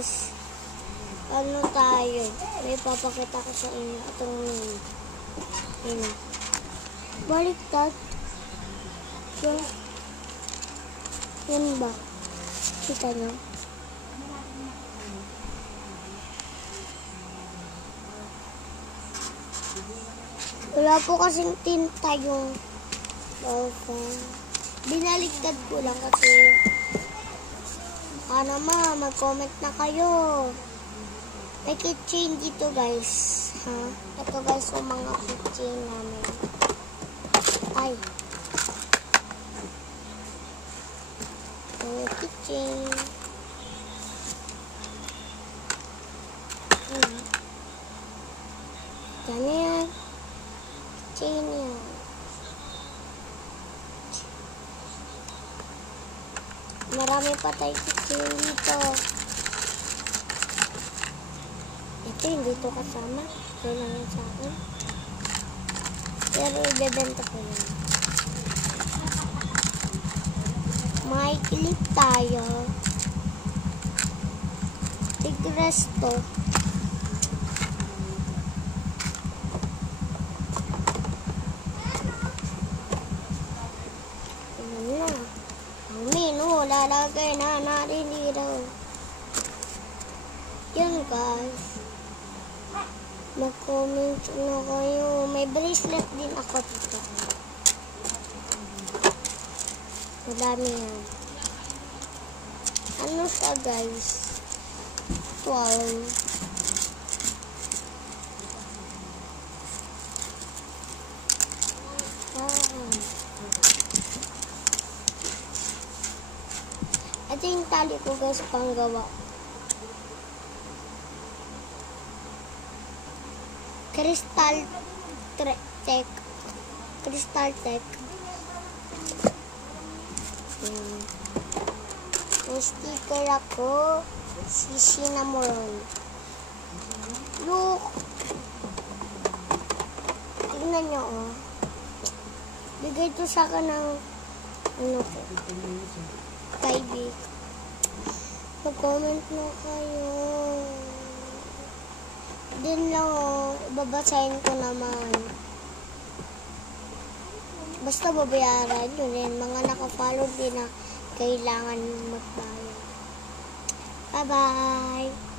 guys, ano tayo? May papakita ko sa inyo. Itong yun. Baliktad. Yan ba? Kita nyo? Wala po kasing tinta yung ballpen. Binaliktad ko lang kasi naman, mag-comment na kayo. May keychain dito guys. Ha? Ito guys yung mga keychain namin. Ay. Keychain. Dami yan. Keychain yan. Marami pa tayo keychain dito. Ito hindi to kasama. Ito lang yan sa akin. Pero ibebenta ko yan. May clip tayo. Tigres to. Lalagay na natin dito. Yan guys. Mag-comment na kayo. May bracelet din ako dito. Madami yan. Ano siya guys? 12. Ito yung tali ko guys, panggawa. Crystal Tech. Crystal Tech. May sticker ako. Si Cinnamon. Look. Tignan nyo oh. Bigay ito sa akin ng ano ko. Kaibig. Mag-comment na kayo. Din lang oh, babasahin ko naman. Basta babayaran yun yan. Mga nakafollow din na kailangan magbayad. Bye-bye!